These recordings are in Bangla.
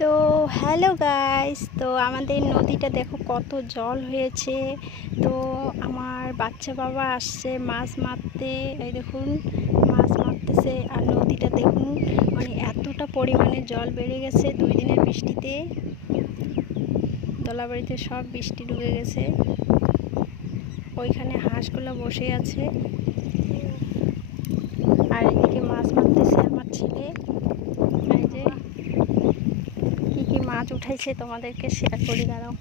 তো হ্যালো গাইস, তো আমাদের নদীটা দেখো কত জল হয়েছে। তো আমার বাচ্চা বাবা আসছে মাছ মারতে। এই দেখুন মাছ মারতেছে। আর নদীটা দেখুন মানে এতটা পরিমাণে জল বেড়ে গেছে 2 দিনের বৃষ্টিতে। দলাবাড়িতে সব বৃষ্টি ডুবে গেছে। ওইখানে হাঁসগুলো বসে আছে আর এদিকে মাছ মারতেছে আমার ছেলে। এই যে কি মাছ উঠাইছে তোমাদেরকে শেয়ার করি, দাঁড়াও।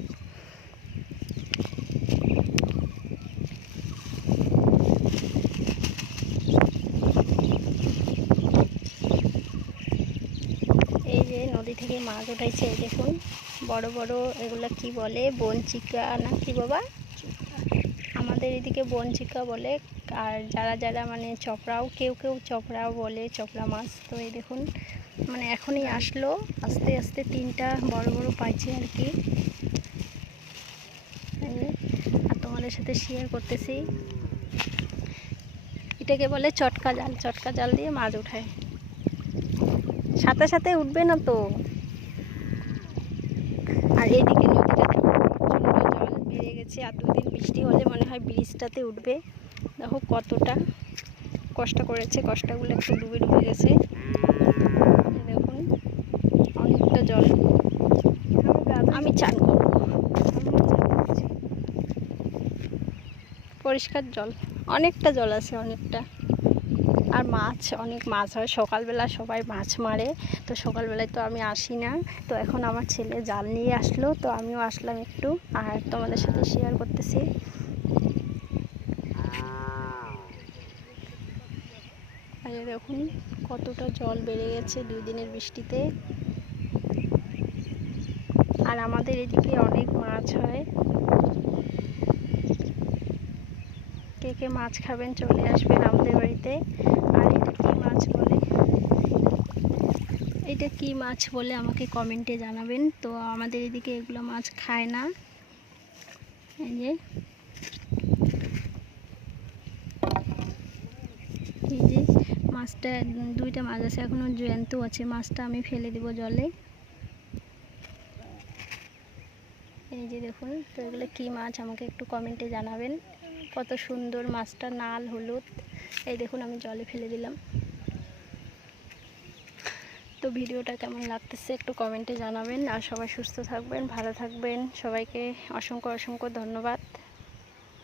এই যে নদী থেকে মাছ উঠাইছে, এই দেখুন বড় বড়। এগুলা কি বলে, বনচিকা না কি বাবা? আমাদের এদিকে বনচিকা বলে। আর যারা যারা মানে চপড়াও, কেউ কেউ চপড়াও বলে, চপড়া মাছ। তো এই দেখুন মানে এখনই আসলো, আস্তে আস্তে 3টা বড় বড় পাইছে আর কি। আর তোমাদের সাথে শেয়ার করতেছি। এটাকে বলে চটকা জাল। চটকা জাল দিয়ে মাছ উঠায়, সাথে সাথে উঠবে না তো। আর এইদিকে নদীটা দেখো প্রচণ্ড জল বেড়ে গেছে। আর 2 দিন বৃষ্টি হলে মনে হয় ব্রিজটাতে উঠবে। দেখো কতটা কষ্ট করেছে, কষ্টগুলো একটু ডুবে ডুবে গেছে। দেখুন অনেকটা জল। আমি চান করবো, পরিষ্কার জল, অনেকটা জল আছে, অনেকটা। আর মাছ, অনেক মাছ হয়। সকালবেলা সবাই মাছ মারে, তো সকালবেলায় তো আমি আসি না। তো এখন আমার ছেলে জাল নিয়ে আসলো, তো আমিও আসলাম একটু, আর তোমাদের সাথে শেয়ার করতেছি। আর দেখুন কতটা জল বেড়ে গেছে 2 দিনের বৃষ্টিতে। আর আমাদের এদিকে অনেক মাছ হয়। কে কে মাছ খাবেন চলে আসবেন আমাদের বাড়িতে। আর এটা কি মাছ বলে, এটা কি মাছ বলে আমাকে কমেন্টে জানাবেন। তো আমাদের এদিকে এগুলো মাছ খায় না। এই যে এই যে মাছটা, 2টা মাছ আছে এখনো জ্যান্ত আছে। মাছটা আমি ফেলে দেব জলে। এই যে দেখুন, তো এগুলো কী মাছ আমাকে একটু কমেন্টে জানাবেন। কত সুন্দর মাছটা, লাল হলুদ। এই দেখুন আমি জলে ফেলে দিলাম। তো ভিডিওটা কেমন লাগতেছে একটু কমেন্টে জানাবেন। আর সবাই সুস্থ থাকবেন, ভালো থাকবেন। সবাইকে অসংখ্য অসংখ্য ধন্যবাদ।